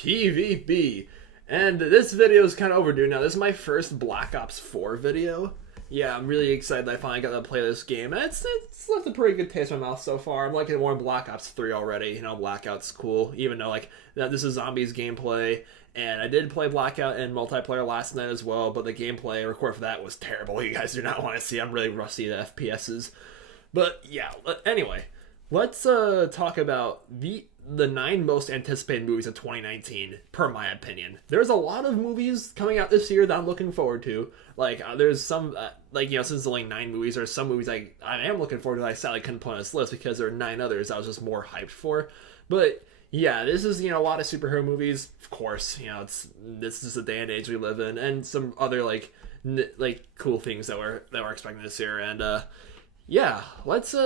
TVB. And this video is kind of overdue now. This is my first Black Ops 4 video. Yeah, I'm really excited that I finally got to play this game. And it's left a pretty good taste in my mouth so far. I'm liking more Black Ops 3 already. You know, Blackout's cool, even though, like, this is zombies gameplay. And I did play Blackout in multiplayer last night as well, but the gameplay record for that was terrible. You guys do not want to see. I'm really rusty at FPSs. But, yeah, anyway. Let's talk about the 9 most anticipated movies of 2019, per my opinion. There's a lot of movies coming out this year that I'm looking forward to. Like, there's some, since it's only 9 movies, there's some movies I am looking forward to that I sadly couldn't put on this list because there are 9 others I was just more hyped for. But, yeah, this is, a lot of superhero movies. Of course, this is the day and age we live in, and some other, cool things that we're expecting this year. And, yeah, let's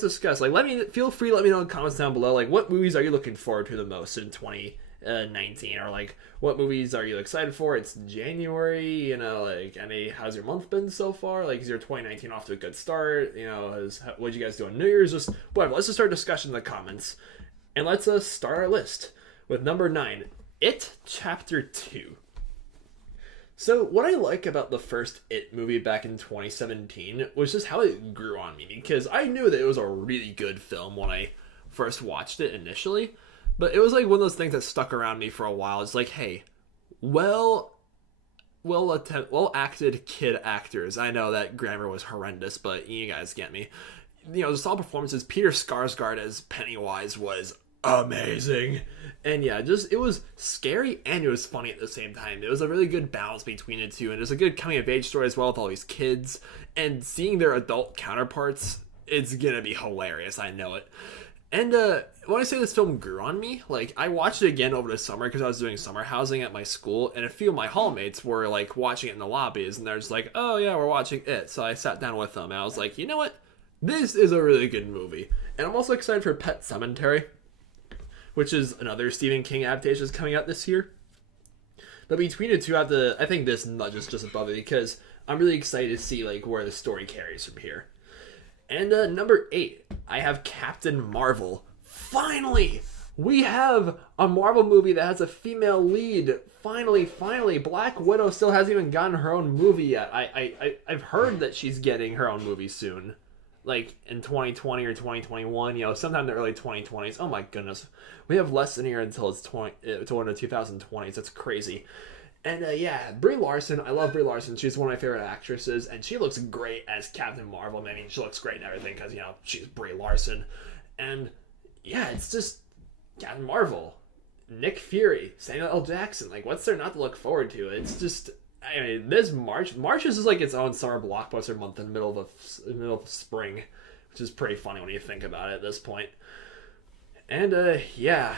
discuss. Feel free to let me know in the comments down below. What movies are you looking forward to the most in 2019, or what movies are you excited for? It's January, how's your month been so far? Is your 2019 off to a good start? What'd you guys do on New Year's? Just whatever. Let's just start discussion in the comments, and let's start our list with number 9, It Chapter 2. So what I like about the first It movie back in 2017 was just how it grew on me, because I knew that it was a really good film when I first watched it initially, but it was one of those things that stuck around me for a while. It's hey, well acted kid actors. I know that grammar was horrendous, but you guys get me. Just all performances. Peter Skarsgård as Pennywise was amazing. And yeah, it was scary and it was funny at the same time. It was a really good balance between the two, and there's a good coming of age story as well with all these kids, and seeing their adult counterparts, it's gonna be hilarious, I know it. And when I say this film grew on me, I watched it again over the summer because I was doing summer housing at my school, and a few of my hallmates were watching it in the lobbies, and they're just oh yeah, we're watching it. So I sat down with them and I was you know what, this is a really good movie. And I'm also excited for Pet Sematary, which is another Stephen King adaptation coming out this year. But between the two, I think this nudges just above it because I'm really excited to see where the story carries from here. And number 8, I have Captain Marvel. Finally, we have a Marvel movie that has a female lead. Finally, Black Widow still hasn't even gotten her own movie yet. I've heard that she's getting her own movie soon. In 2020 or 2021, sometime in the early 2020s. Oh my goodness. We have less than a year until it's to one of the 2020s. That's crazy. And yeah, Brie Larson. I love Brie Larson. She's one of my favorite actresses, and she looks great as Captain Marvel. I mean, she looks great and everything because, she's Brie Larson. And yeah, it's just Captain Marvel. Nick Fury, Samuel L. Jackson. What's there not to look forward to? It's just... this March is just its own summer blockbuster month in the middle of spring, which is pretty funny when you think about it at this point. And yeah,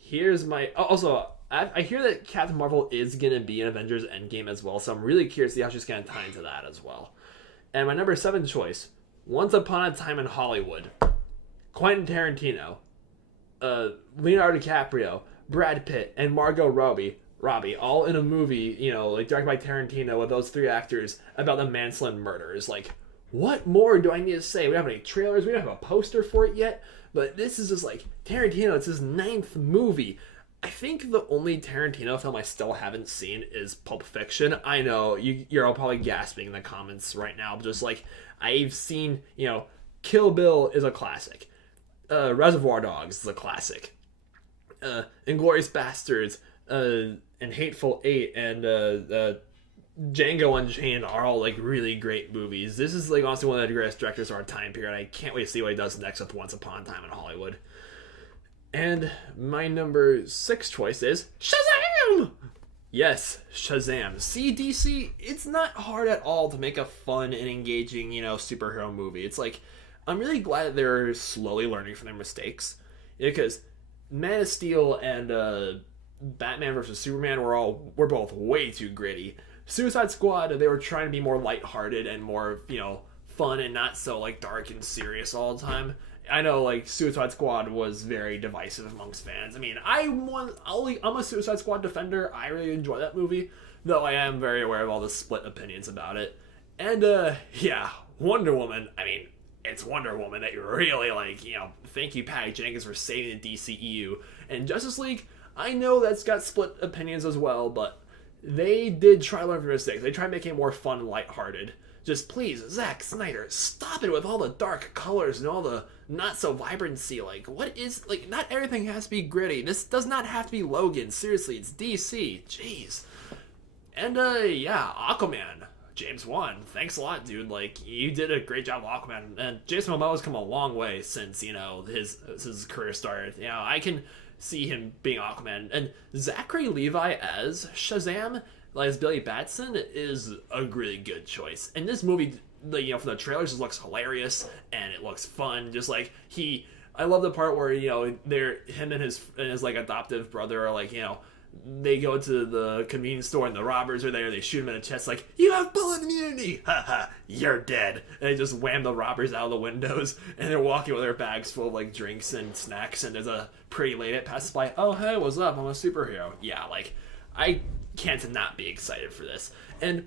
here's my... Also, I hear that Captain Marvel is going to be in Avengers Endgame as well, so I'm really curious to see how she's going to tie into that as well. And my number 7 choice, Once Upon a Time in Hollywood. Quentin Tarantino, Leonardo DiCaprio, Brad Pitt, and Margot Robbie, all in a movie, directed by Tarantino with those 3 actors about the Manson murders. What more do I need to say? We don't have any trailers, we don't have a poster for it yet, but this is just Tarantino, it's his 9th movie. I think the only Tarantino film I still haven't seen is Pulp Fiction. I know, you're all probably gasping in the comments right now, but just I've seen, Kill Bill is a classic. Reservoir Dogs is a classic. Inglourious Bastards, and Hateful Eight, and Django Unchained are all really great movies. This is honestly one of the greatest directors of our time period. I can't wait to see what he does next with Once Upon a Time in Hollywood. And my number 6 choice is Shazam! Yes, Shazam. See, DC, it's not hard at all to make a fun and engaging, superhero movie. It's I'm really glad that they're slowly learning from their mistakes, because Man of Steel and Batman vs. Superman were both way too gritty. Suicide Squad, they were trying to be more lighthearted and more, fun and not so, dark and serious all the time. I know, Suicide Squad was very divisive amongst fans. I mean, I'm a Suicide Squad defender. I really enjoy that movie, though I am very aware of all the split opinions about it. And, yeah, Wonder Woman, I mean, it's Wonder Woman that you really thank you, Patty Jenkins, for saving the DCEU. And Justice League, I know that's got split opinions as well, but they did try to learn from their mistakes. They tried making it more fun, lighthearted. Just please, Zack Snyder, stop it with all the dark colors and all the not so vibrancy. Like, what is, like, not everything has to be gritty. This does not have to be Logan. Seriously, it's DC. Jeez. And, yeah, Aquaman. James Wan, thanks a lot, dude. Like, you did a great job with Aquaman. And Jason Momoa's come a long way since, you know, his career started. You know, I can see him being Aquaman. And Zachary Levi as Shazam, like as Billy Batson, is a really good choice. And this movie, you know, from the trailers, just looks hilarious and it looks fun. Just like I love the part where, you know, him and his like adoptive brother are like, you know, they go to the convenience store and the robbers are there. They shoot him in the chest like, you have bullet immunity. Haha, you're dead. And they just wham the robbers out of the windows. And they're walking with their bags full of like drinks and snacks. And there's a pretty lady that passes by. Oh, hey, what's up? I'm a superhero. Yeah, like, I can't not be excited for this. And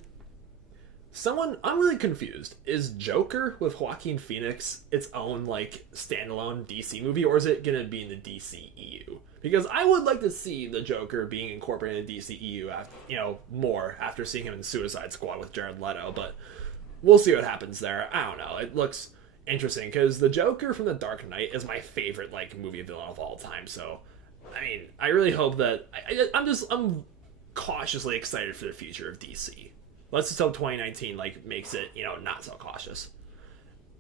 I'm really confused. Is Joker with Joaquin Phoenix its own like standalone DC movie, or is it gonna be in the DCEU? Because I would like to see the Joker being incorporated in the DCEU after, you know, more after seeing him in Suicide Squad with Jared Leto, but we'll see what happens there. I don't know. It looks interesting because the Joker from The Dark Knight is my favorite like movie villain of all time. So, I mean, I really hope that I'm cautiously excited for the future of DC. Let's just hope 2019 like makes it, you know, not so cautious.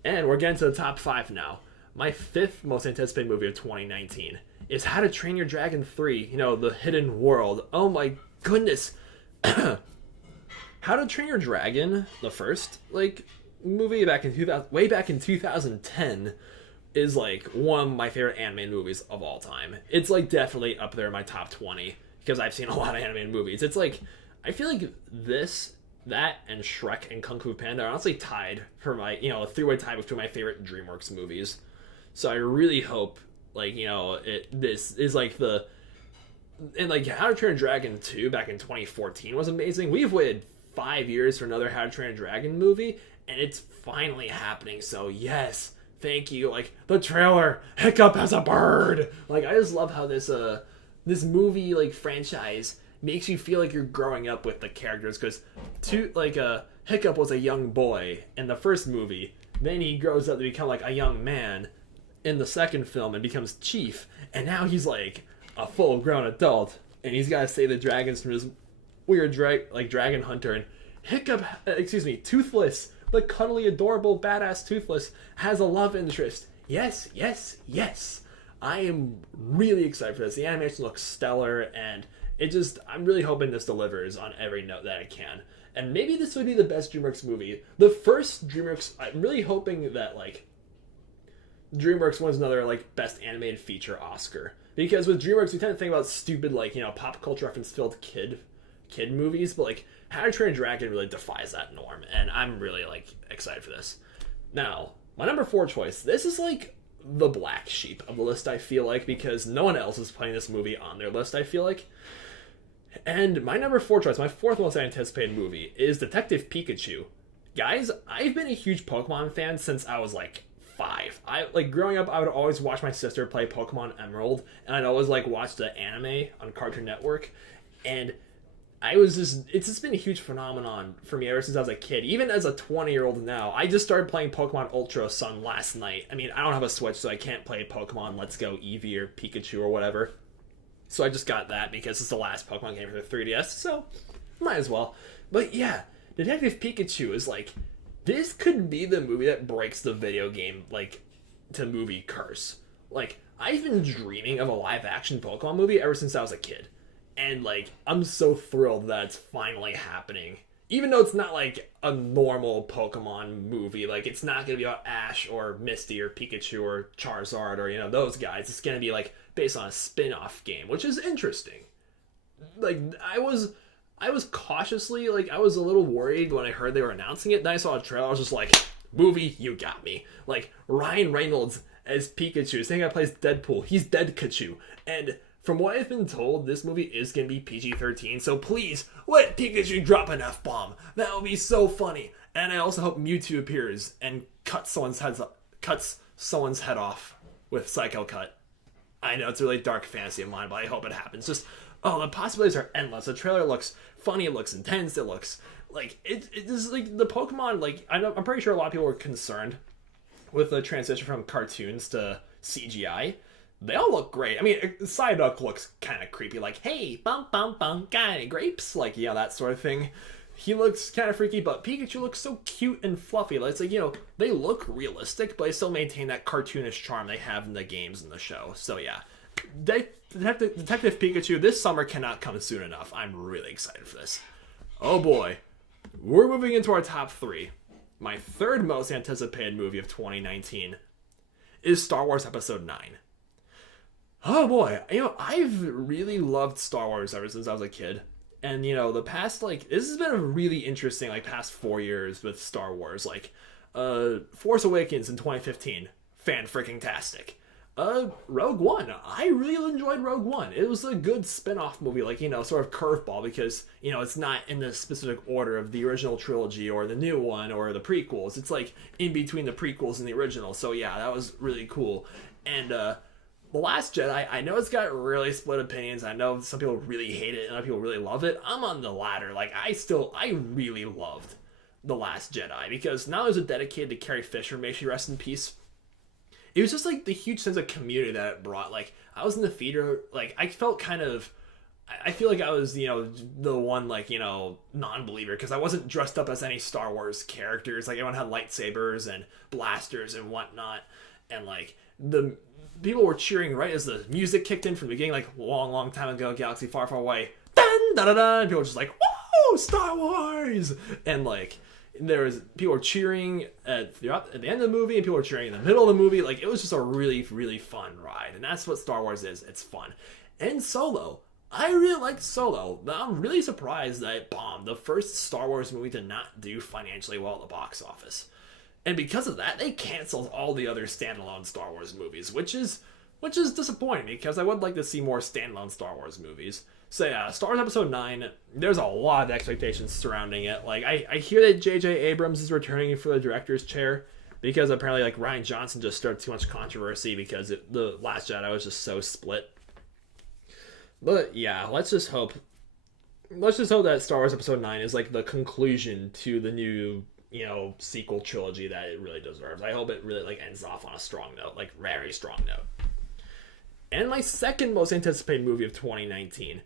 And we're getting to the top 5 now. My 5th most anticipated movie of 2019 is How to Train Your Dragon 3, you know, The Hidden World. Oh my goodness. How to Train Your Dragon, the first like movie way back in 2010, is like one of my favorite animated movies of all time. It's like definitely up there in my top 20 because I've seen a lot of animated movies. It's like, I feel like that and Shrek and Kung Fu Panda are honestly tied for my, you know, a 3-way tie between my favorite DreamWorks movies. So I really hope, like, you know, this is like and like How to Train a Dragon 2 back in 2014 was amazing. We've waited 5 years for another How to Train a Dragon movie, and it's finally happening. So yes, thank you. Like, the trailer, Hiccup as a bird. Like, I just love how this movie like franchise makes you feel like you're growing up with the characters, because Hiccup was a young boy in the first movie, then he grows up to become like a young man in the second film and becomes chief, and now he's like a full-grown adult and he's got to save the dragons from his weird dragon hunter. And Toothless, the cuddly, adorable, badass Toothless, has a love interest. Yes, I am really excited for this. The animation looks stellar, and I'm really hoping this delivers on every note that it can. And maybe this would be the best DreamWorks movie. The first DreamWorks, I'm really hoping that, like, DreamWorks wins another, like, Best Animated Feature Oscar. Because with DreamWorks, we tend to think about stupid, like, you know, pop culture reference-filled kid movies, but, like, How to Train a Dragon really defies that norm, and I'm really, like, excited for this. Now, my number 4 choice, this is, like, the black sheep of the list, I feel like, because no one else is putting this movie on their list, I feel like. And my number 4 choice, my 4th most anticipated movie, is Detective Pikachu. Guys, I've been a huge Pokemon fan since I was like 5. Growing up, I would always watch my sister play Pokemon Emerald, and I'd always like watch the anime on Cartoon Network. And it's just been a huge phenomenon for me ever since I was a kid. Even as a 20-year-old now, I just started playing Pokemon Ultra Sun last night. I mean, I don't have a Switch, so I can't play Pokemon Let's Go Eevee or Pikachu or whatever. So I just got that because it's the last Pokemon game for the 3DS, so might as well. But yeah, Detective Pikachu is like, this could be the movie that breaks the video game, like, to movie curse. Like, I've been dreaming of a live-action Pokemon movie ever since I was a kid. And, like, I'm so thrilled that it's finally happening. Even though it's not, like, a normal Pokemon movie. Like, it's not going to be about Ash or Misty or Pikachu or Charizard or, you know, those guys. It's going to be, like, based on a spin-off game, which is interesting. Like, I was cautiously, like, I was a little worried when I heard they were announcing it. Then I saw a trailer. I was just like, movie, you got me. Like, Ryan Reynolds as Pikachu. Saying I plays Deadpool. He's Deadkachu. And from what I've been told, this movie is going to be PG-13, so please, let Pikachu drop an F-bomb. That would be so funny. And I also hope Mewtwo appears and cuts someone's head off with Psycho Cut. I know it's a really dark fantasy of mine, but I hope it happens. Just, oh, the possibilities are endless. The trailer looks funny, it looks intense, it looks like it is like the Pokemon. Like I'm pretty sure a lot of people were concerned with the transition from cartoons to CGI. They all look great. I mean, Psyduck looks kind of creepy, like, hey, bump, bump, bump, got any grapes? Like, yeah, that sort of thing. He looks kind of freaky, but Pikachu looks so cute and fluffy. Like, it's like, they look realistic, but they still maintain that cartoonish charm they have in the games and the show. So, yeah. Detective Pikachu this summer cannot come soon enough. I'm really excited for this. Oh, boy. We're moving into our top 3. My third most anticipated movie of 2019 is Star Wars Episode 9. Oh, boy. I've really loved Star Wars ever since I was a kid. And, the past, this has been a really interesting, past 4 years with Star Wars. Force Awakens in 2015, fan-freaking-tastic. Rogue One, I really enjoyed Rogue One. It was a good spin-off movie, sort of curveball, because, it's not in the specific order of the original trilogy, or the new one, or the prequels. It's, in between the prequels and the original. So, yeah, that was really cool. And, The Last Jedi, I know it's got really split opinions. I know some people really hate it and other people really love it. I'm on the latter. I really loved The Last Jedi, because now there's a dedicated to Carrie Fisher, may she rest in peace. It was just the huge sense of community that it brought. I was in the theater, I felt kind of, I feel like I was, the one, non-believer, because I wasn't dressed up as any Star Wars characters. Everyone had lightsabers and blasters and whatnot. And, the people were cheering right as the music kicked in from the beginning, long, long time ago, galaxy far, far away. Dun, da, da, da, and people were just whoa, Star Wars! And, people were cheering at the end of the movie, and people were cheering in the middle of the movie. It was just a really, really fun ride. And that's what Star Wars is. It's fun. And Solo. I really liked Solo. I'm really surprised that it bombed. The first Star Wars movie did not do financially well at the box office. And because of that, they canceled all the other standalone Star Wars movies, which is disappointing, because I would like to see more standalone Star Wars movies. So yeah, Star Wars Episode 9, there's a lot of expectations surrounding it. I hear that J.J. Abrams is returning for the director's chair, because apparently Rian Johnson just stirred too much controversy because The Last Jedi was just so split. But yeah, let's just hope that Star Wars Episode 9 is the conclusion to the new sequel trilogy that it really deserves. I hope it really ends off on a strong note, very strong note. And my second most anticipated movie of 2019.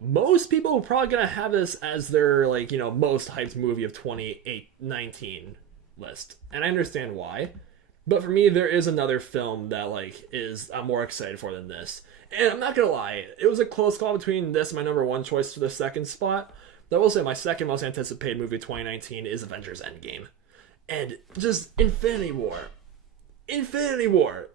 Most people are probably gonna have this as their most hyped movie of 2019 list, and I understand why. But for me, there is another film that I'm more excited for than this. And I'm not gonna lie, it was a close call between this and my number one choice for the second spot. I will say my second most anticipated movie of 2019 is Avengers Endgame. And just Infinity War.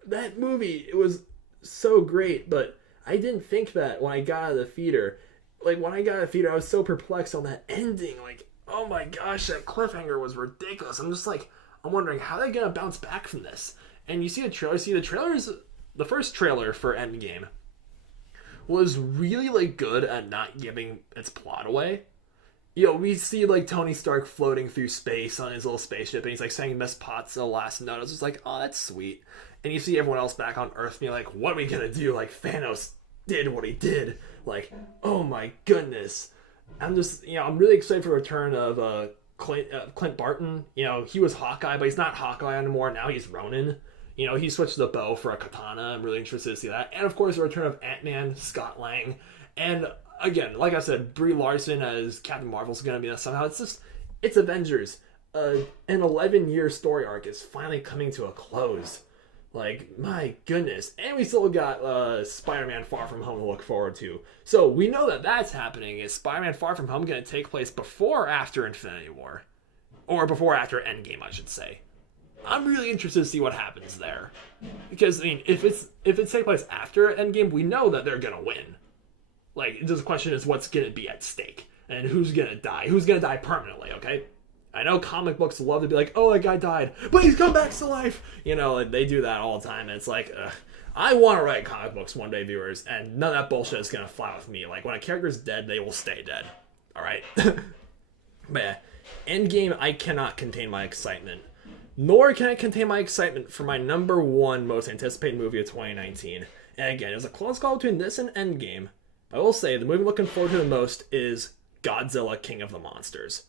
That movie, it was so great, but I didn't think that when I got out of the theater. When I got out of the theater, I was so perplexed on that ending. Oh my gosh, that cliffhanger was ridiculous. I'm just I'm wondering how they're going to bounce back from this. And you see the trailer, the first trailer for Endgame was really good at not giving its plot away. We see Tony Stark floating through space on his little spaceship, and he's saying Miss Potts the last note. It's just oh, that's sweet. And you see everyone else back on Earth being what are we gonna do? Thanos did what he did. Oh my goodness. I'm just, I'm really excited for the return of Clint Barton. He was Hawkeye, but he's not Hawkeye anymore. Now he's Ronin. He switched the bow for a katana. I'm really interested to see that. And of course, the return of Ant-Man, Scott Lang, and again, like I said, Brie Larson as Captain Marvel's going to be there somehow. It's Avengers. An 11-year story arc is finally coming to a close. My goodness. And we still got Spider-Man Far From Home to look forward to. So we know that that's happening. Is Spider-Man Far From Home going to take place before or after Infinity War? Or before or after Endgame, I should say. I'm really interested to see what happens there. Because, if it takes place after Endgame, we know that they're going to win. Just the question is what's going to be at stake. And who's going to die. Who's going to die permanently, okay? I know comic books love to be oh, that guy died, but he's come back to life. They do that all the time. And it's I want to write comic books one day, viewers, and none of that bullshit is going to fly with me. When a character's dead, they will stay dead. All right? But yeah, Endgame, I cannot contain my excitement. Nor can I contain my excitement for my number one most anticipated movie of 2019. And again, it was a close call between this and Endgame. I will say the movie I'm looking forward to the most is Godzilla King of the Monsters.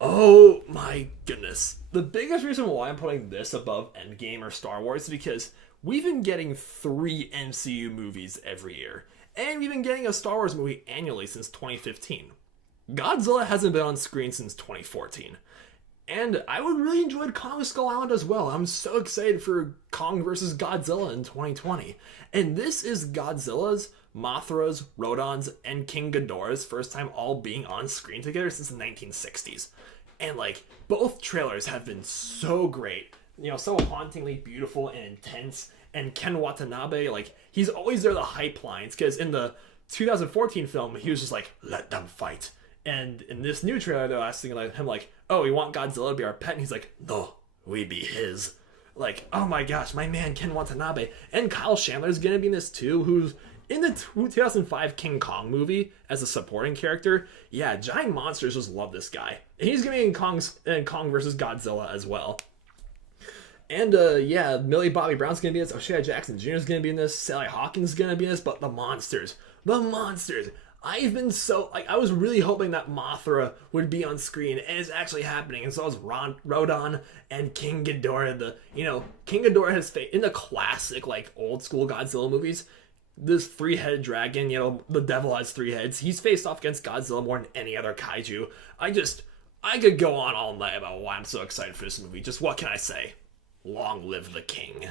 Oh my goodness. The biggest reason why I'm putting this above Endgame or Star Wars is because we've been getting 3 MCU movies every year. And we've been getting a Star Wars movie annually since 2015. Godzilla hasn't been on screen since 2014. And I would really enjoy Kong Skull Island as well. I'm so excited for Kong vs. Godzilla in 2020. And this is Godzilla's, Mothra's, Rodan's, and King Ghidorah's first time all being on screen together since the 1960s. And like, both trailers have been so great. You know, so hauntingly beautiful and intense. And Ken Watanabe, like, he's always there the hype lines. Because in the 2014 film, he was just like, let them fight. And in this new trailer, they're asking him like, oh, we want Godzilla to be our pet. And he's like, no, we be his. Like, oh my gosh, my man Ken Watanabe. And Kyle Chandler's going to be in this too, who's in the 2005 King Kong movie as a supporting character. Yeah, giant monsters just love this guy. And he's going to be in Kong vs. Godzilla as well. And yeah, Millie Bobby Brown's going to be in this. O'Shea Jackson Jr. is going to be in this. Sally Hawkins is going to be in this. But the monsters. I've been so, like, I was really hoping that Mothra would be on screen, and it's actually happening. And so is Rodan and King Ghidorah. King Ghidorah has in the classic, like, old school Godzilla movies, this 3-headed dragon, the devil has 3 heads. He's faced off against Godzilla more than any other kaiju. I could go on all night about why I'm so excited for this movie. Just what can I say? Long live the king.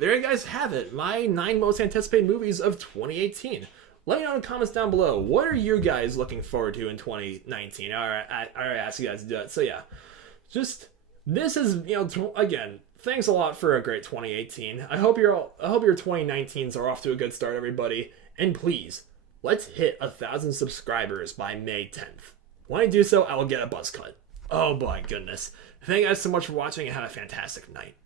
There you guys have it. My 9 most anticipated movies of 2018. Let me know in the comments down below. What are you guys looking forward to in 2019? Alright, I already asked you guys to do it. So yeah, this is, again, thanks a lot for a great 2018. I hope your 2019s are off to a good start, everybody. And please, let's hit 1,000 subscribers by May 10th. When I do so, I will get a buzz cut. Oh my goodness. Thank you guys so much for watching and have a fantastic night.